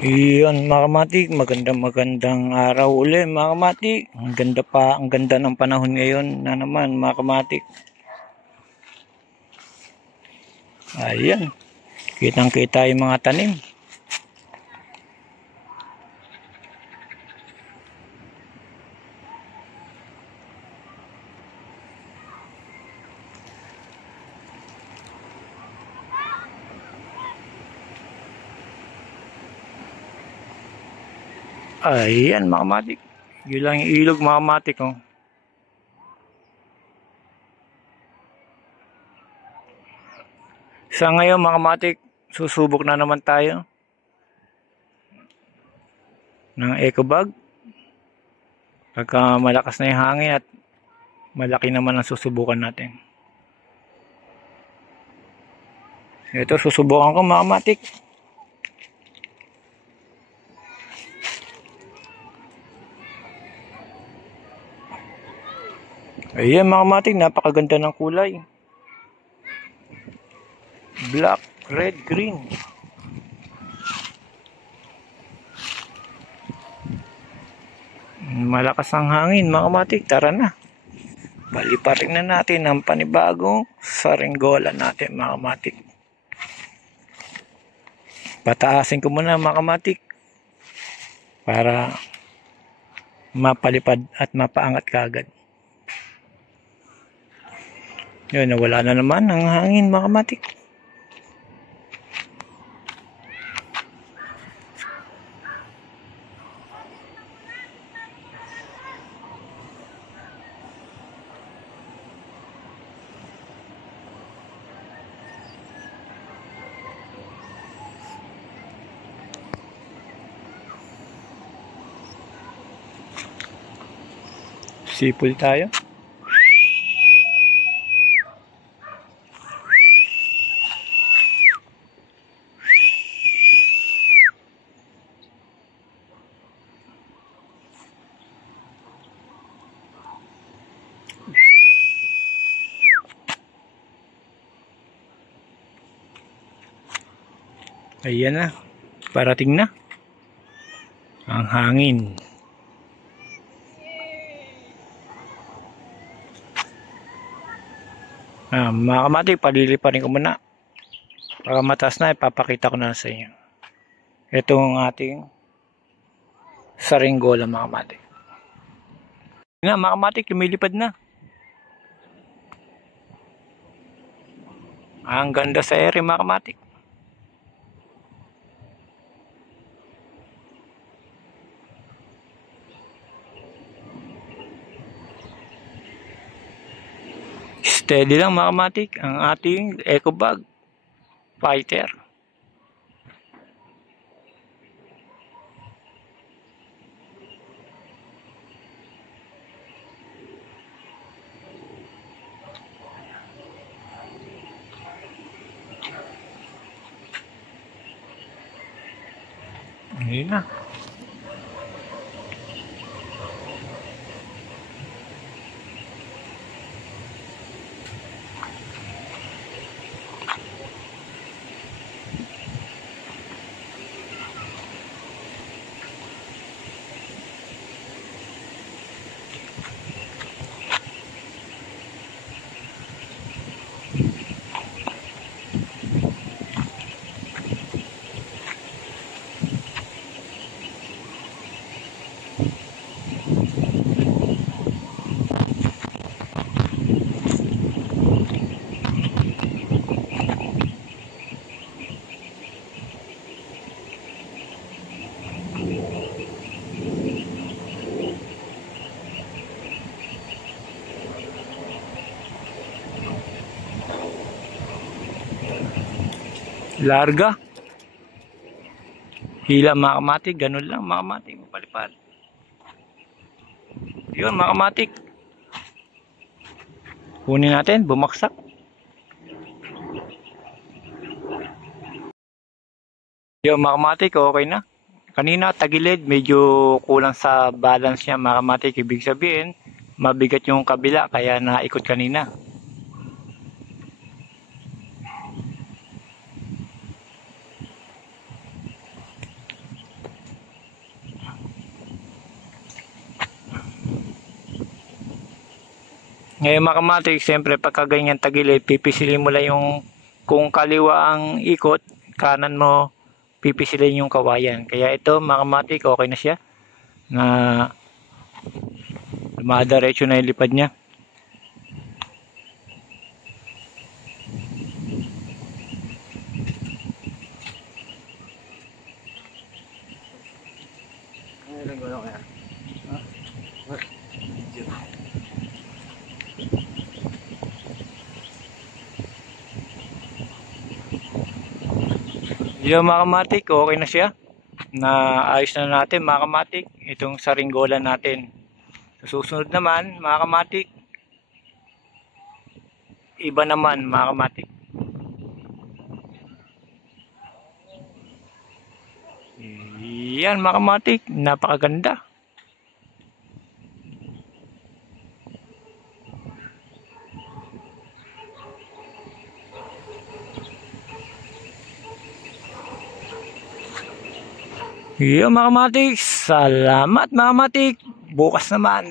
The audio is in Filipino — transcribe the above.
Iyon mga kamatik, magandang araw uli mga kamatik. Ang ganda ng panahon ngayon na naman mga kamatik. Ayan, kitang kita yung mga tanim. Ayan mga kamatik, yun lang yung ilog mga kamatik oh. Sa ngayon mga kamatik, susubok na naman tayo ng eco bag. Pagka malakas na yung hangin at malaki naman ang susubukan natin. Ito susubukan ko mga kamatik. Ayan mga kamatik, napakaganda ng kulay. Black, red, green. Malakas ang hangin mga kamatik, tara na. Baliparin na natin ang panibagong saranggola natin mga kamatik. Pataasin ko muna mga kamatik para mapalipad at mapaangat kaagad. Yun, nawala na naman ang hangin mga kamatik. Sipol tayo. Ayan na, parating na ang hangin. Mga kamatik, paliliparin ko muna para mataas na, ipapakita ko na sa inyo. Ito ang ating saranggola mga kamatik. Nga mga kamatik, lumilipad na. Ang ganda sa ere mga kamatik. Steady lang mga kamatik ang ating eco bag fighter. Hindi na. Larga. Hila mga kamatik, ganun lang mga kamatik, mapalipad. Yun mga kamatik. Kunin natin, bumaksak. Yun mga kamatik, okay na. Kanina tagilid, medyo kulang sa balance niya mga kamatik. Ibig sabihin, mabigat yung kabila kaya naikot kanina. Ngayon mga kamatik, siyempre pagka ganyan tagilid, pipisilin mo lang yung kung kaliwa ang ikot, kanan mo pipisilin yung kawayan. Kaya ito mga kamatik, okay na siya na dumadiretso na yung lipad niya. Yung mga kamatik, okay na siya. Na ayos na natin mga kamatik itong saringgolan natin. Sa susunod naman mga kamatik, iba naman mga kamatik. Yan mga kamatik, napakaganda. Yan mga kamatik, salamat mga kamatik. Bukas naman.